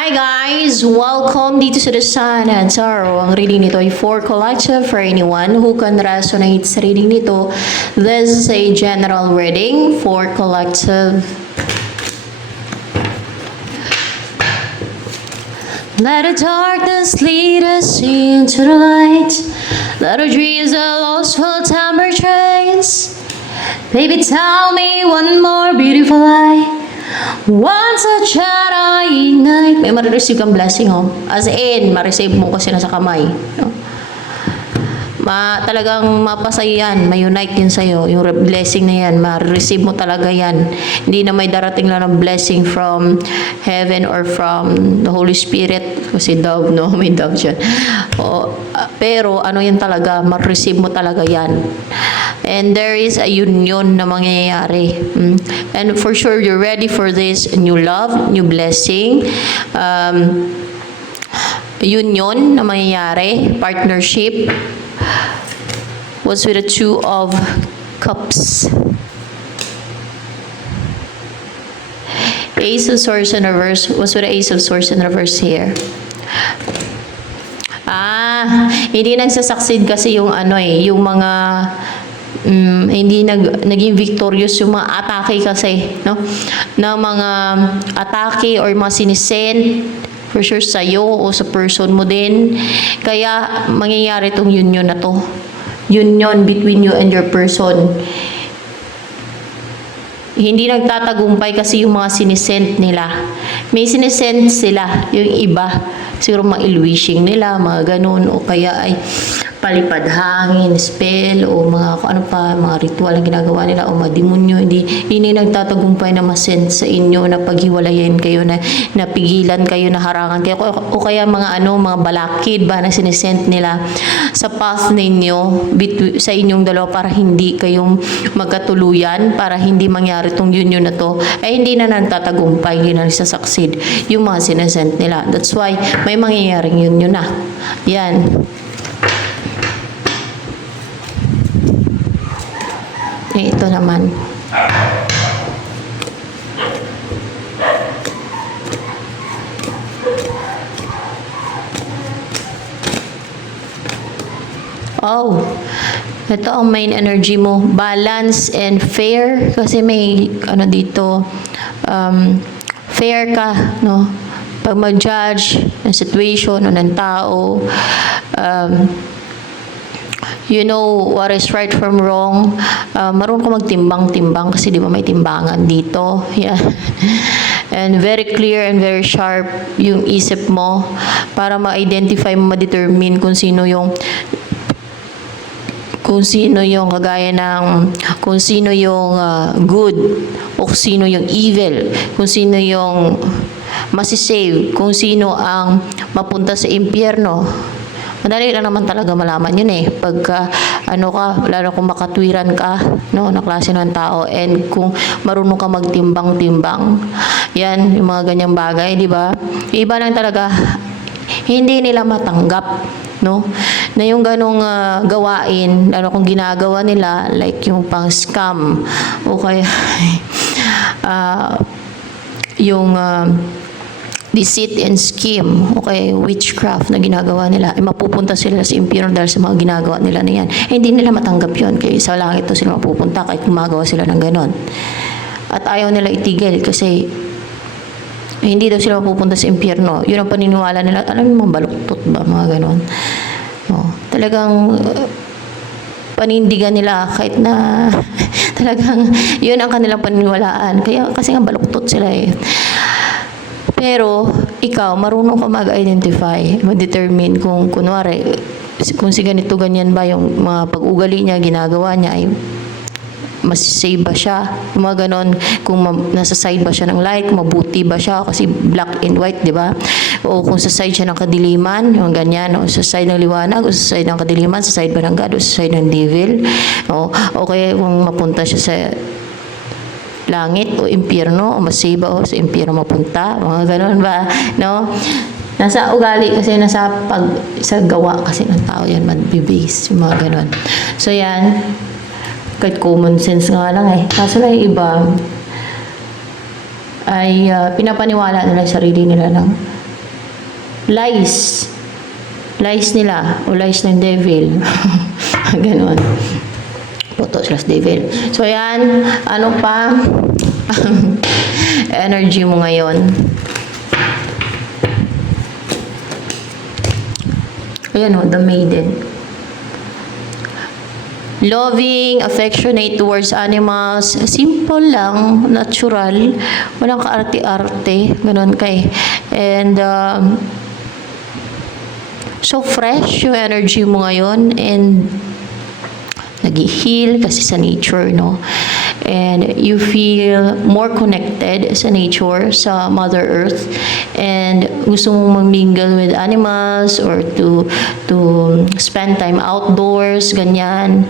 Hi guys! Welcome dito sa The Sun and Sorrow. Ang reading nito ay for collective for anyone who can resonate sa reading nito. This is a general reading for collective. Let the darkness lead us into the light. Let our dreams are lost for temper trace. Baby, tell me one more beautiful lie. Once a child I ignite. May marireceive kang blessing, oh. As in, ma-receive mo kasi nasa kamay. No? Talagang mapasaya yan. May-unite din sa'yo. Yung blessing na yan, ma-receive mo talaga yan. Hindi na may darating lang ng blessing from heaven or from the Holy Spirit. Kasi dove, no? May dove dyan. Pero ano yan talaga, ma-receive mo talaga yan. And there is a union na mangyayari. And for sure, you're ready for this new love, new blessing, union na mangyayari, partnership. What's with the Two of Cups? Ace of Swords in reverse. What's with the Ace of Swords in reverse here? Hindi nagsasucceed kasi yung yung mga hindi naging victorious yung mga atake kasi, no? Na mga atake or mga sinisend for sure sa'yo o sa person mo din. Kaya mangyayari tong union na to. Union between you and your person. Hindi nagtatagumpay kasi yung mga sinisend nila. May sinisend sila, yung iba. Siguro mga ill-wishing nila, mga ganun, o kaya ay palipad hangin, spell, o mga ano pa, mga ritual na ginagawa nila, o mga demonyo. Hindi nagtatagumpay na masend sa inyo na paghiwalayin kayo, na napigilan kayo, na harangan kayo, o kaya mga mga balakid ba na sinisend nila sa path ninyo, sa inyong dalawa para hindi kayong magkatuluyan, para hindi mangyari tong union na to, ay hindi na nagtatagumpay, hindi na nagsasucceed yung mga sinesend nila. That's why may mangyayaring union na. Yan. Ito naman. Ito ang main energy mo. Balance and fair. Kasi may, dito, fair ka, no? Pag mag-judge ng situation o ng tao, you know what is right from wrong. Marunong ka magtimbang-timbang kasi di ba may timbangan dito. Yeah. And very clear and very sharp yung isip mo para ma-identify mo, ma-determine kung sino yung kagaya ng kung sino yung good o kung sino yung evil, kung sino yung masisave, kung sino ang mapunta sa impyerno. Madali lang naman talaga malaman yun pagka lalo kung makatwiran ka, no, na klase ng tao, and kung marunong ka magtimbang-timbang. Yan, yung mga ganyang bagay, di ba? Iba lang talaga, hindi nila matanggap, no? Na yung ganong gawain, lalo kung ginagawa nila, like yung pang scam, o kaya yung deceit and scheme, okay, witchcraft na ginagawa nila, mapupunta sila sa impyerno dahil sa mga ginagawa nila na yan. Hindi nila matanggap yun, kaya sa langit to sila mapupunta kahit gumagawa sila ng ganon. At ayaw nila itigil kasi hindi daw sila mapupunta sa impyerno. Yun ang paniniwala nila. Alam mo, baluktot ba, mga ganon. Talagang panindigan nila kahit na talagang yun ang kanilang paniniwalaan. Kaya kasi nga baluktot sila Pero, ikaw, marunong ka mag-identify, mag-determine kung kunwari, kung si ganito, ganyan ba yung mga pag-ugali niya, ginagawa niya, ay masisave ba siya? Mga ganon, kung nasa side ba siya ng light, mabuti ba siya, kasi black and white, di ba? O kung sa side siya ng kadiliman, yung ganyan, o sa side ng liwanag, o sa side ng kadiliman, sa side ba ng God, o sa side ng devil, o kaya kung mapunta siya sa langit o impyerno, o masiba o sa impyerno mapunta, mga ganun ba, no? Nasa ugali kasi, sa gawa kasi ng tao yan, mag-base, yung mga ganun. So yan, kahit common sense nga lang Kaso na yung iba, ay pinapaniwala nila sarili nila ng lies. Lies nila o lies ng devil. Ganon. Puto/devil. So, yan. Ano pa? Energy mo ngayon. Ayan o, the maiden. Loving, affectionate towards animals. Simple lang, natural. Walang kaarte-arte. Ganon kay. And, so fresh yung energy mo ngayon. And, nag-heal kasi sa nature, no? And you feel more connected sa nature, sa Mother Earth. And gusto mong mingle with animals or to spend time outdoors, ganyan.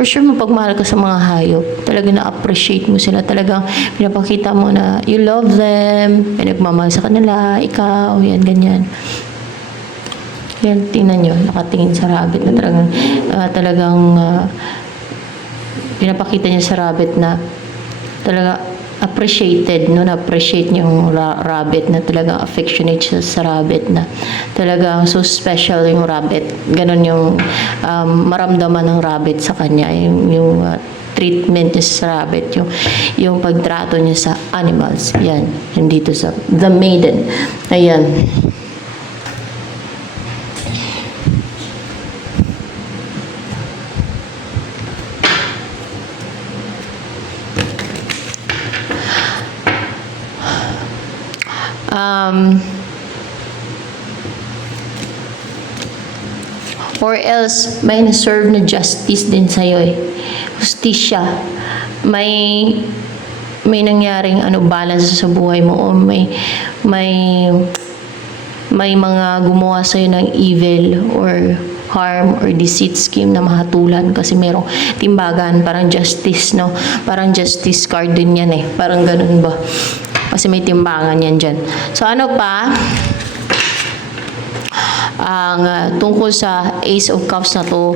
For sure, mapagmahal ka sa mga hayop. Talaga na-appreciate mo sila. Talagang pinapakita mo na you love them, pinagmamahal sa kanila, ikaw, yan, ganyan. Yan, tingnan nyo, nakatingin sa rabbit na talagang pinapakita niya sa rabbit na talaga appreciated, no? Na-appreciate niya yung rabbit na talagang affectionate siya sa rabbit na talagang so special yung rabbit. Ganon yung maramdaman ng rabbit sa kanya, yung treatment niya sa rabbit, yung pagtrato niya sa animals. Yan, yung dito sa The Maiden. Ayan. Or else, may na-serve na justice din sa'yo eh. Justisya. May nangyaring balance sa buhay mo o may mga gumawa sa'yo ng evil or harm or deceit scheme na mahatulan kasi merong timbagan, parang justice, no? Parang justice card din yan eh. Parang ganun ba? Kasi may timbangan yan dyan. So, ano pa? Ang tungkol sa Ace of Cups na to,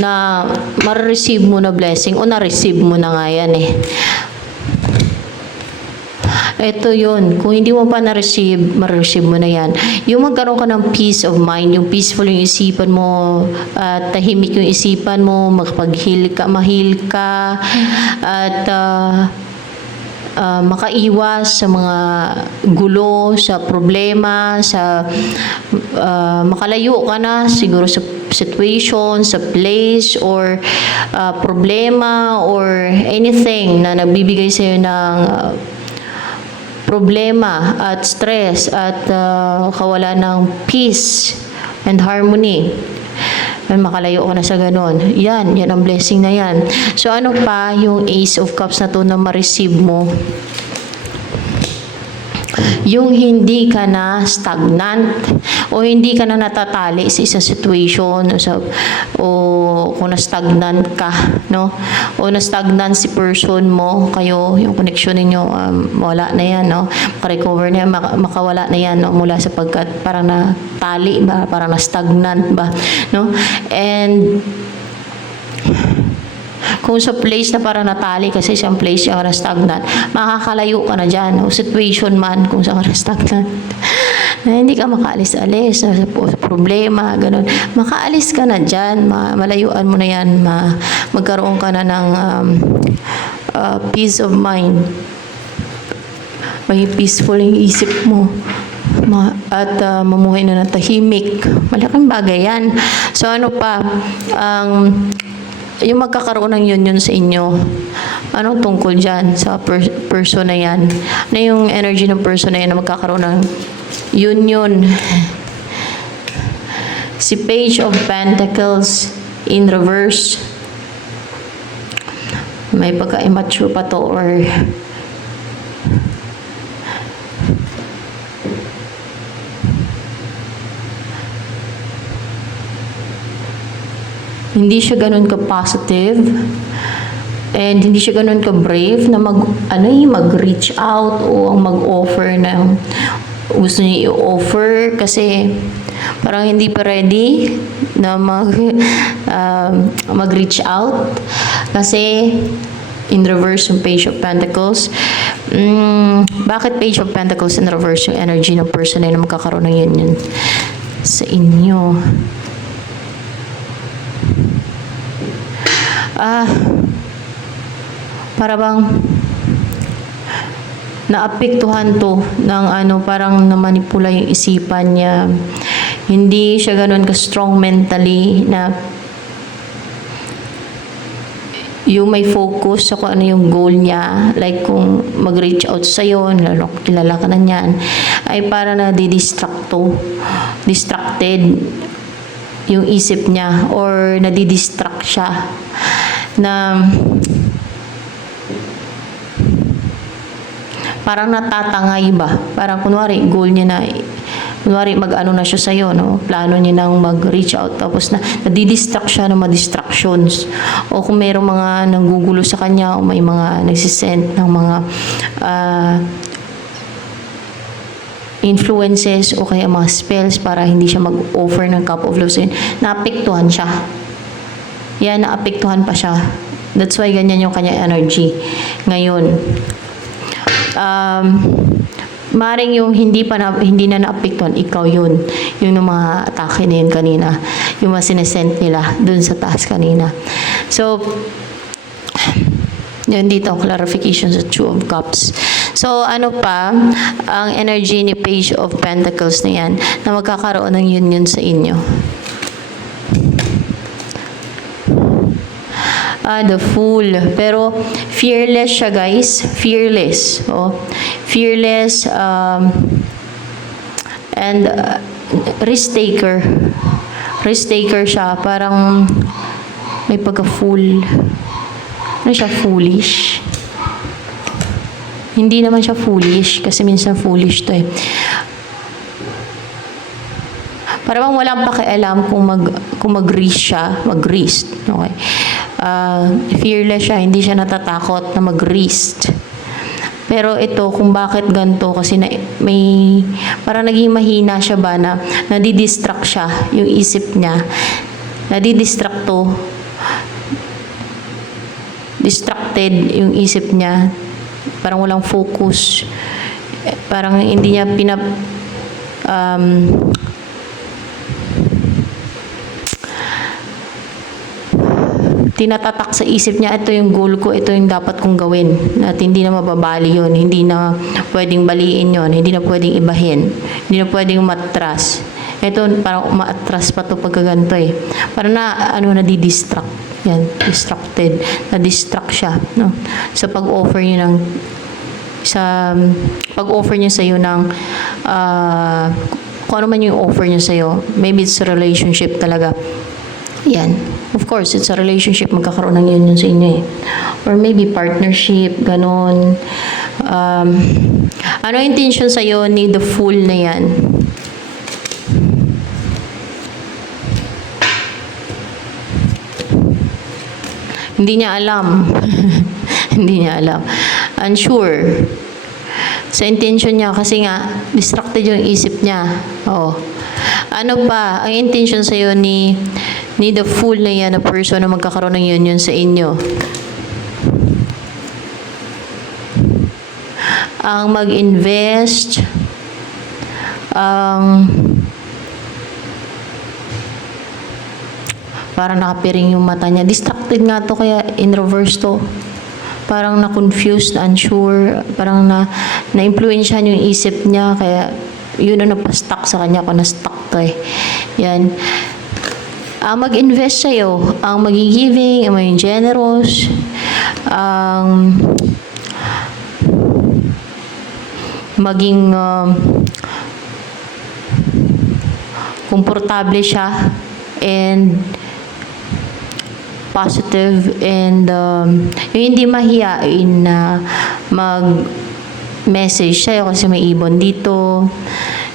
na ma-receive mo na blessing o na-receive mo na nga yan eh. Ito yun. Kung hindi mo pa na-receive, ma-receive mo na yan. Yung magkaroon ka ng peace of mind, yung peaceful yung isipan mo, tahimik yung isipan mo, makapag-heal ka, ma-heal ka, at makaiwas sa mga gulo, sa problema, sa makalayo ka na siguro sa situation, sa place, or problema, or anything na nagbibigay sa'yo ng problema at stress at kawalan ng peace and harmony. Makalayo ka na sa ganon. Yan ang blessing na yan. So, ano pa yung Ace of Cups na to na ma-receive mo? Yung hindi ka na stagnant o hindi ka na natatali sa isang situation o kung na-stagnant ka, no? O na-stagnant si person mo, kayo, yung connection ninyo, wala na yan, no? Makarecover na yan, makawala na yan, no? Mula sa pagkat parang natali ba, parang na-stagnant ba, no? And kung sa place na para natali kasi isang place yung na-stagnant, makakalayo ka na dyan. O situation man kung saan ka na-stagnant. Na hindi ka makaalis-alis sa problema, ganun. Makaalis ka na dyan, malayuan mo na yan, magkaroon ka na ng peace of mind. May peaceful yung isip mo. At mamuhay na ng tahimik. Malaking bagay yan. So ano pa, yung magkakaroon ng union sa inyo, anong tungkol dyan sa person na yan? Ano yung energy ng person na yan na magkakaroon ng union? Si Page of Pentacles in reverse. May pagka-immature pa to or hindi siya ganun ka-positive and hindi siya ganun ka-brave na mag-reach out o mag-offer ng gusto niya i-offer kasi parang hindi pa ready na mag-reach out kasi in reverse yung Page of Pentacles. Bakit Page of Pentacles in reverse yung energy ng person na magkakaroon ng union sa inyo? Para bang naapektuhan to ng parang namanipula yung isipan niya. Hindi siya ganun ka-strong mentally na yung may focus sa kung ano yung goal niya. Like kung mag-reach out sa'yo, lalo kilala ka na niyan, ay para na distracted yung isip niya or nadidistract siya na parang natatangay ba? Parang kunwari, goal niya na, kunwari mag-ano na siya sa'yo, no? Plano niya nang mag-reach out, tapos nadidistract siya ng mga distractions. O kung mayroong mga nanggugulo sa kanya, o may mga nagsisend ng mga influences o kaya mga spells para hindi siya mag-offer ng cup of love sa'yo, naapektuhan siya. Yan, naapektuhan pa siya. That's why ganyan yung kanya energy ngayon. Maring yung hindi na naapektuhan, ikaw yun. Yung mga atake na yun kanina. Yung mga sinesend nila dun sa taas kanina. So, yun dito, clarification sa Two of Cups. So, ano pa, ang energy ni Page of Pentacles na yan, na magkakaroon ng union sa inyo. The Fool. Pero fearless siya, guys. Fearless. Fearless and risk taker. Risk taker siya. Parang may pagka-fool. Ano siya? Foolish. Hindi naman siya foolish kasi minsan foolish to eh. Parang walang pakialam kung mag-risk siya. Mag-risk. Okay. Fearless siya, hindi siya natatakot na mag-risk. Pero ito, kung bakit ganito, kasi parang naging mahina siya ba na nadidistract siya, yung isip niya. Nadidistract to. Distracted yung isip niya. Parang walang focus. Parang hindi niya tinatatak sa isip niya, ito yung goal ko, ito yung dapat kong gawin. At hindi na mababali yun, hindi na pwedeng baliin yun, hindi na pwedeng ibahin, hindi na pwedeng matras. Ito, parang umaatras pa to pagkaganto eh. Parang nadidistract. Yan, distracted. Na-distract siya, no? Sa pag-offer niya sa'yo ng, kung ano man yung offer niya sa'yo, maybe it's a relationship talaga. Yan. Of course, it's a relationship, magkakaroon ng union sa inyo eh. Or maybe partnership, ganon. Ano intention sa'yo ni The Fool na yan? Hindi niya alam. Hindi niya alam. Unsure. Sa intention niya, kasi nga, distracted yung isip niya. Ano pa, ang intention sa'yo ni The Fool na yan, na person na magkakaroon ng union sa inyo? Ang mag-invest, parang nakapiring yung mata niya. Distracted nga to, kaya in reverse to. Parang na-confused, unsure, parang na-influensyahan yung isip niya, kaya yun ang napastuck sa kanya, kung na-stuck to eh. Yan. Ang mag-invest sa'yo, ang maging giving, ang maging generous, ang maging komportable siya and positive and yung hindi mahiyain na mag-message sa'yo kasi may ibon dito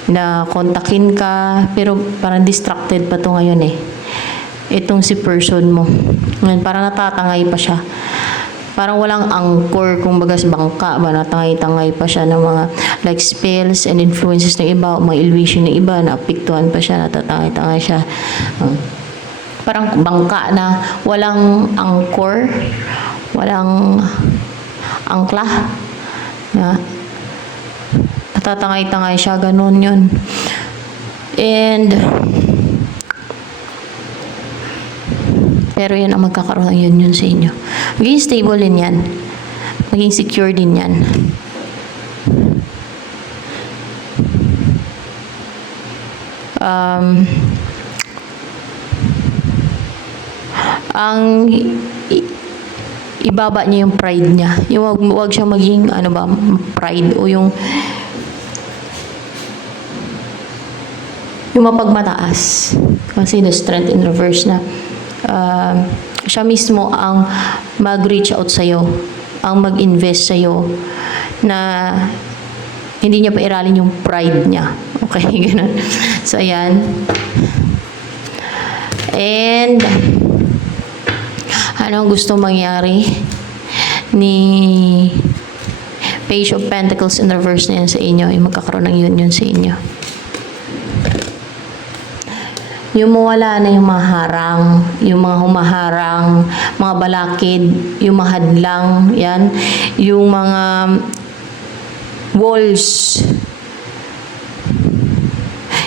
na kontakin ka, pero parang distracted pa to ngayon eh. Itong si person mo. Ngayon, parang natatangay pa siya. Parang walang anchor, kung bagas bangka ba, natangay-tangay pa siya ng mga like spells and influences ng iba, mga illusion ng iba, naapektuhan pa siya, natatangay-tangay siya. Parang bangka na walang anchor, walang angkla. Na, natatangay-tangay siya, ganun yun. And, pero yun ang magkakaroon ng yun sa inyo. Maging stable din yan. Maging secure din yan. Ang ibaba niya yung pride niya. Yung wag siya maging pride o yung mapagmataas. Kasi the strength in reverse na siya mismo ang mag-reach out sa'yo, ang mag-invest sa'yo na hindi niya pa iralin yung pride niya. Okay, ganun. So, ayan. And, ano gusto mangyari ni Page of Pentacles in reverse na yan sa inyo? Yung magkakaroon ng union sa inyo. Yung mawala na yung mga harang, yung mga humaharang, mga balakid, yung mahadlang, yan. Yung mga walls,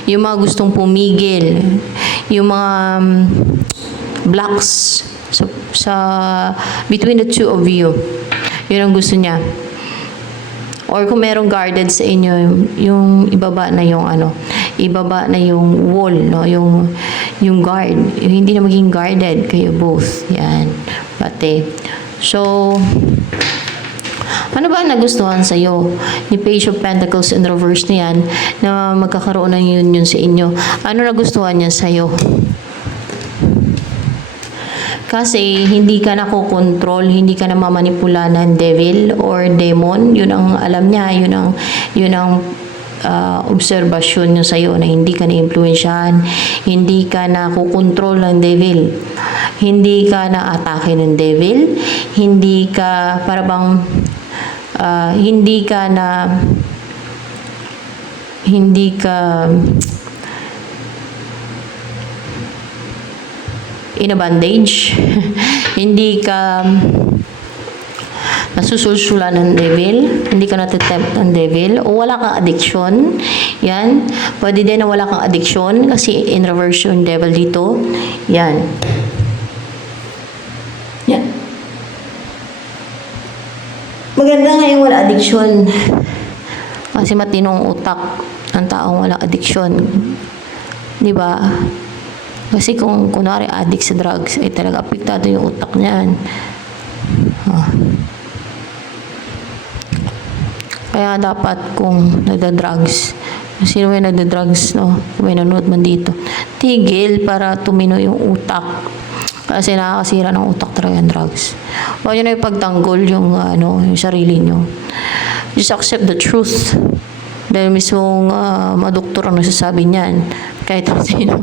yung mga gustong pumigil, yung mga blocks sa between the two of you. Yun ang gusto niya. Or kung merong guarded sa inyo, yung ibaba na yung ibaba na yung wall, no? Yung guard. Yung hindi na maging guarded kayo both. Yan. Pati. So, ano ba ang nagustuhan sa'yo ni Page of Pentacles in reverse na yan na magkakaroon ng union sa inyo? Ano nagustuhan niya sa'yo? Kasi hindi ka na kokontrol, hindi ka na mamanipula ng devil or demon. Yun ang alam niya, yun ang obserbasyon niya sa'yo na hindi ka na-influensyahan, hindi ka na kokontrol ng devil, hindi ka na atake ng devil, hindi ka parabang hindi ka in a bandage, hindi ka nasusulsulan ng devil, hindi ka natitempt ng devil, o wala kang addiction. Yan. Pwede din na wala kang addiction kasi in reverse yung devil dito. Yan. Yan. Maganda nga yung wala addiction. Kasi matinong utak ng taong walang addiction. Di ba? Kasi kung kunwari addict sa drugs, ay talaga apektado yung utak niyan. Kaya dapat kung nagda-drugs, sino may nagda-drugs, no? Kung may nanood man dito, tigil para tumino yung utak. Kasi nakakasira ng utak talaga yung drugs. Huwag nyo na ipagtanggol yung, yung sarili nyo. Just accept the truth. Dahil mismong madoktor ang nagsasabi niyan. Kahit sino.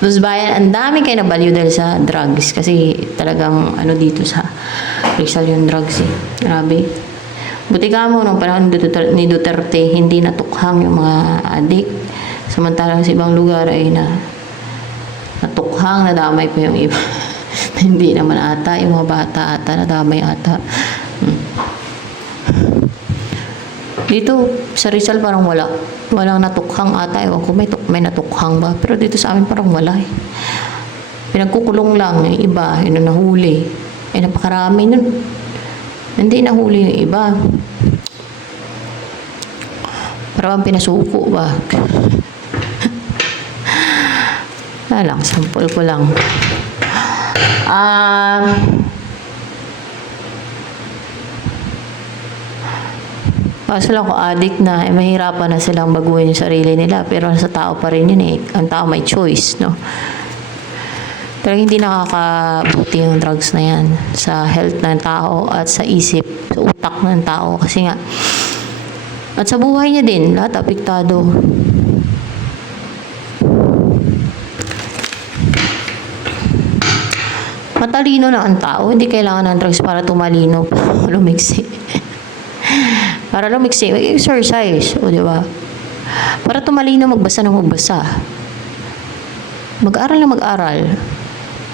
Tapos bayan, ang dami kayo nabaliw dahil sa drugs. Kasi talagang dito sa Rizal yung drugs eh. Grabe. Buti ka mo, nung panahon ni Duterte, hindi natukhang yung mga adik. Samantalang sa ibang lugar ay natukhang, nadamay pa yung iba. Hindi naman ata, yung mga bata ata, nadamay ata. Dito, sa Rizal parang wala. Walang natukhang ata. Ewan ko, may natukhang ba? Pero dito sa amin parang wala eh. Pinagkukulong lang yung iba, yun na nahuli. Napakarami nun. Hindi nahuli yung iba. Parang pinasuko ba? Lang, sample ko lang. Kaso lang kung addict na, mahirapan na silang baguhin yung sarili nila. Pero sa tao pa rin yun eh. Ang tao may choice, no? Talagang hindi nakakabuti yung drugs na yan sa health ng tao at sa isip, sa utak ng tao. Kasi nga, at sa buhay niya din, lahat apektado. Matalino na ang tao, hindi kailangan ng drugs para tumalino, lumiksi. Para lumiksi, exercise, o di ba? Para tumalino, magbasa ng magbasa. Mag-aral na mag-aral.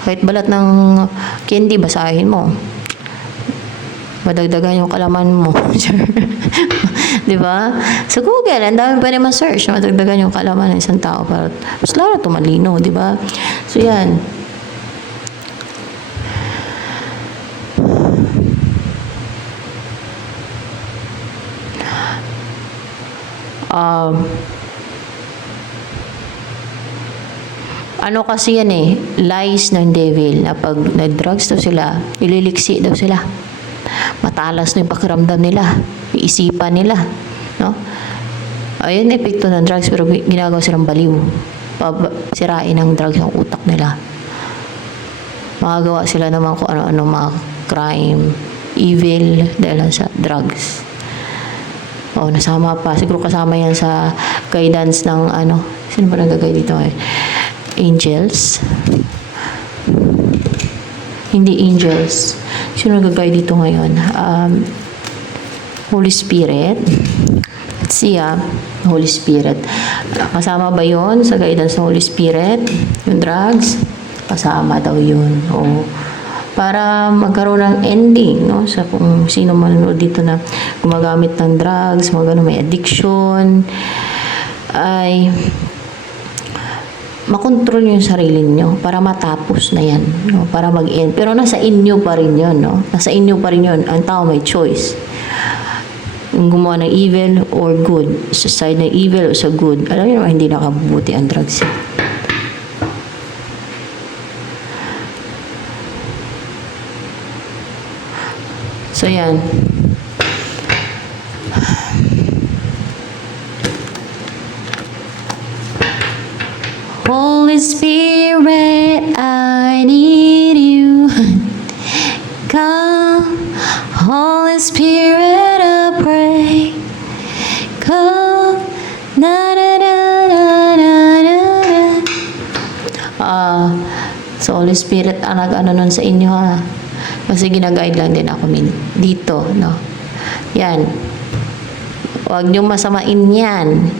Kahit balat ng candy, basahin mo. Madagdagan yung kalaman mo. Di ba? Sa Google, ang dami pa rin ma-search na madagdagan yung kalaman ng isang tao para mas lalo tumalino, di ba? So, yan. Ano kasi yan eh, lies ng devil na pag nag-drugs daw sila, ililiksi daw sila. Matalas na yung pakiramdam nila, yung isipan nila, no? Ayun, epekto ng drugs, pero ginagawa silang baliw. Sirain ng drugs ang utak nila. Makagawa sila naman kung ano-ano mga crime, evil, dahil sa drugs. O, nasama pa. Siguro kasama yan sa guidance ng ano, sino ba nag-guide dito eh? Angels? Hindi angels. Sino nag-guide dito ngayon? Holy Spirit. Let's see Holy Spirit. Kasama ba yon sa guidance ng Holy Spirit? Yung drugs? Kasama daw yun. O, para magkaroon ng ending, no? Sa kung sino manonood dito na gumagamit ng drugs, mga ganun, may addiction, ay makontrol yung sarili nyo para matapos na yan, no? Para mag-end. Pero nasa inyo pa rin yun, no? Nasa inyo pa rin yun. Ang tao may choice. Kung gumawa ng evil or good. Sa side ng evil o sa good. Alam niyo naman, hindi nakabubuti ang drugs. So, yan. Holy Spirit, I need you. Come, Holy Spirit, I pray. Come, na na na na na na. So Holy Spirit ang nag-ano nun sa inyo ha. Kasi ginaguide lang din ako dito, no. Yan. Huwag niyo masamain yan.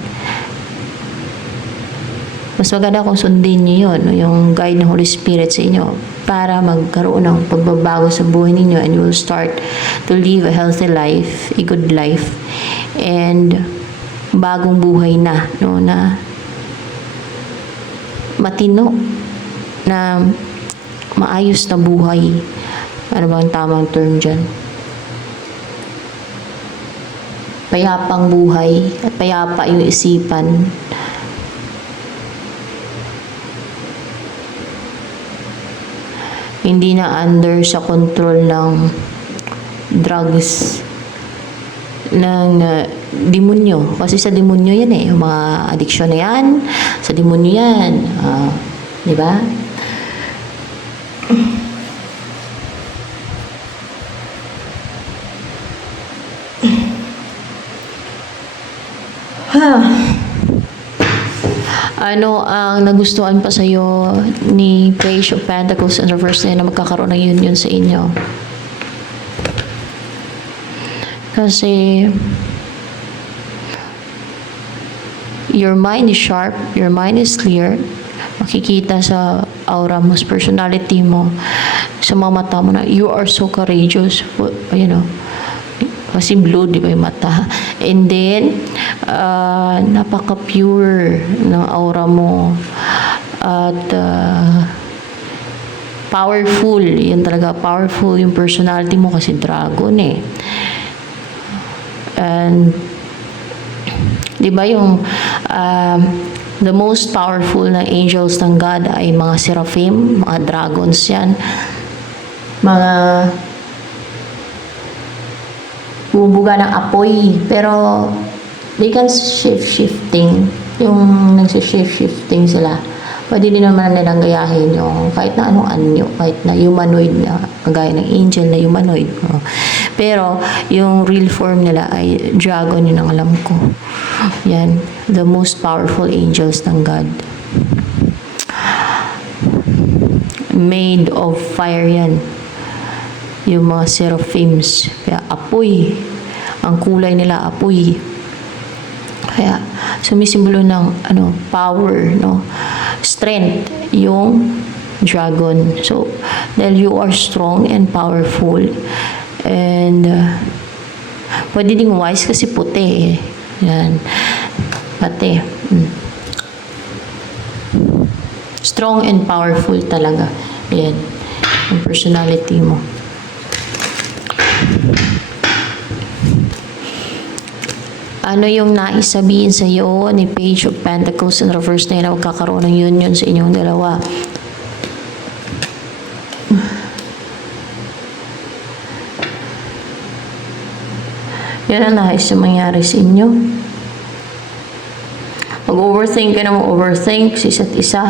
Mas maganda kung sundin niyo yun, no? Yung guide ng Holy Spirit sa inyo para magkaroon ng pagbabago sa buhay ninyo and you will start to live a healthy life, a good life, and bagong buhay na, no, na matino, na maayos na buhay. Ano ba ang tamang term dyan? Payapang buhay at payapa yung isipan. Hindi na under sa control ng drugs ng demonyo. Kasi sa demonyo yan eh. Yung mga addiction na yan, sa demonyo yan. Di ba? Ano ang nagustuhan pa sa'yo ni Page of Pentacles and Reverse na magkakaroon ng union sa inyo? Kasi your mind is sharp, your mind is clear. Makikita sa aura mo, sa personality mo, sa mga mata mo na you are so courageous. You know, kasi blue, di ba yung mata? And then, napaka-pure ng aura mo. At powerful. Yan talaga, powerful yung personality mo kasi dragon eh. And, di ba yung the most powerful na angels ng God ay mga seraphim, mga dragons yan. Mga bubuga ng apoy, pero they can shifting. Yung nagsi-shifting sila. Pwede din naman nilang gayahin yung kahit na anong anyo, kahit na humanoid na, kagaya ng angel na humanoid. Pero yung real form nila ay dragon, yun ang alam ko. Yan, the most powerful angels ng God. Made of fire yan. Yung mga seraphims, kaya apoy, ang kulay nila apoy. Kaya sumisimbolo ng power, no, strength, yung dragon. So, dahil you are strong and powerful. And, pwede ding wise kasi puti eh. Yan. Pati. Strong and powerful talaga. Yan. Ang personality mo. Ano yung nais sabihin sa iyo ni Page of Pentacles in reverse na yun na magkakaroon ng union sa inyong dalawa? Yan ang nais na mangyari sa inyo. Mag-overthink ka na mag-overthink sa isa't isa.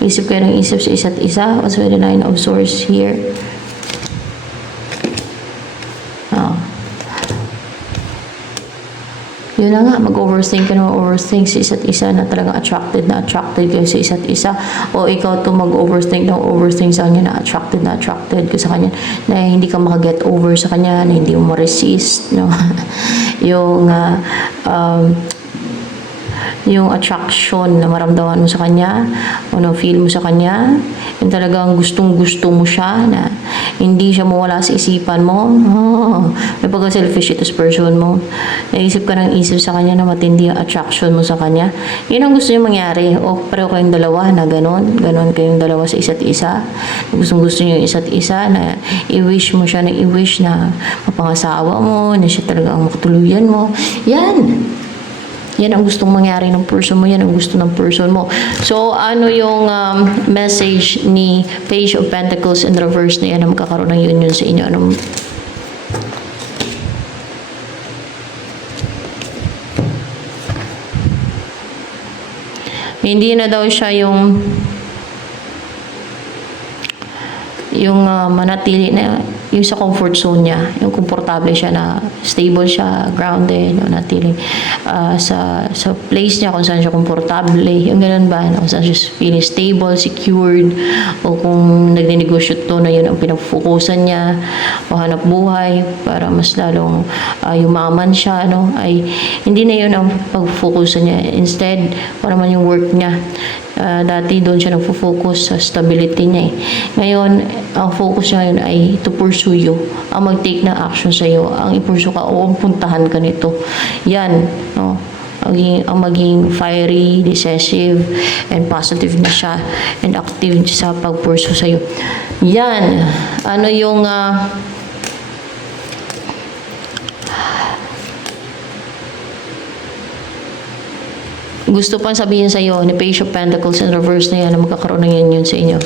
Isip kayo ng isip sa isa't isa. Also the Nine of Swords here. Yun na nga, mag-overthink ka na mag-overthink sa isa't isa na talagang attracted kayo sa isa't isa. O ikaw to mag-overthink na overthink sa kanya na attracted ka sa kanya. Na hindi ka makaget over sa kanya, na hindi mo ma-resist. No? yung attraction na maramdaman mo sa kanya, o na feel mo sa kanya, yung talagang gustong-gusto mo siya, na hindi siya mawala sa isipan mo. May pagka-selfish ito sa person mo. Naisip ka ng isip sa kanya na matindi ang attraction mo sa kanya. Yun ang gusto niya mangyari. O pareho kayong dalawa na ganon kayong dalawa sa isa't isa. Gustong-gusto niyo yung isa't isa na i-wish mo siya, na i-wish na mapangasawa mo, na siya talaga ang makatuluyan mo. Yan ang gustong mangyari ng person mo. Yan ang gusto ng person mo. So, ano yung message ni Page of Pentacles in reverse na yan na magkakaroon ng union sa inyo? Hindi na daw siya yung manatili na yung sa comfort zone niya, yung komportable siya, na stable siya, grounded, manatili sa place niya kung saan siya komportable, yung ganun ba, kung saan siya feeling stable, secured, o kung nagninegosyo to na yun ang pinag-focusan niya, o hanap buhay para mas lalong yumaman siya, no? Ay hindi na yun ang pag-focusan niya. Instead, para man yung work niya, dati doon siya nagfo-focus sa stability niya eh. Ngayon, ang focus niya ngayon ay to pursue you, ang mag-take ng action sa iyo, ang i-pursue ka o ang puntahan ka nito. Yan, no? Ang maging fiery, decisive, and positive na siya, and active sa pag-pursue sa iyo. Yan, ano yung gusto pang sabihin sa iyo ni Page of Pentacles in reverse na yan na magkakaroon ng union sa inyo?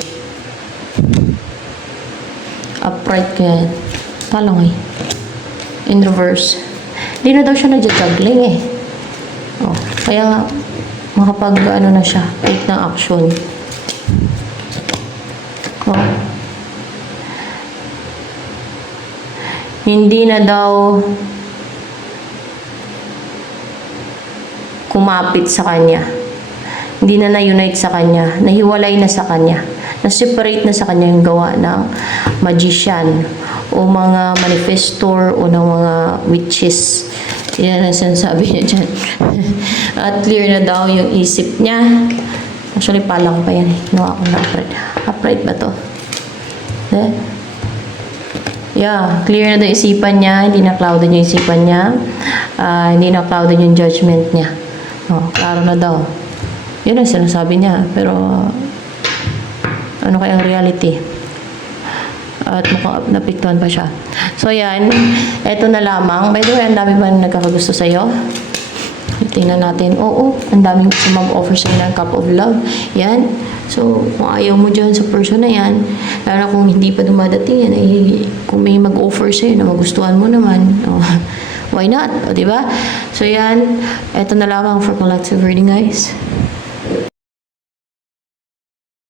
Upright ka yan. Talang eh. In reverse. Hindi na daw siya nagja-juggling eh. Oh, kaya nga, makapag-ano na siya, take ng action. Oh. Hindi na daw kumapit sa kanya. Hindi na na-unite sa kanya. Nahiwalay na sa kanya. Na-separate na sa kanya yung gawa ng magician o mga manifestor o ng mga witches. Yan ang sinasabi niya dyan. At clear na daw yung isip niya. Actually, palang pa yan eh. Nawa ko na upright. Upright ba to? Yeah, clear na daw isipan niya. Hindi na clouded yung isipan niya. Hindi na clouded yung judgment niya. Klaro na daw. Yun ang sinasabi niya. Pero, ano kayang reality? At mukhang napiktuhan pa siya. So, yan. Ito na lamang. By the way, ang dami ba nagkakagusto sa'yo? Tingnan natin. Oo, ang daming gusto mag-offer sa'yo ng cup of love. Yan. So, kung ayaw mo dyan sa person na yan, lalo kung hindi pa dumadating yan, ay kung may mag-offer sa'yo na magustuhan mo naman, why not? O, diba? So, yan. Ito na lamang for collective reading, guys.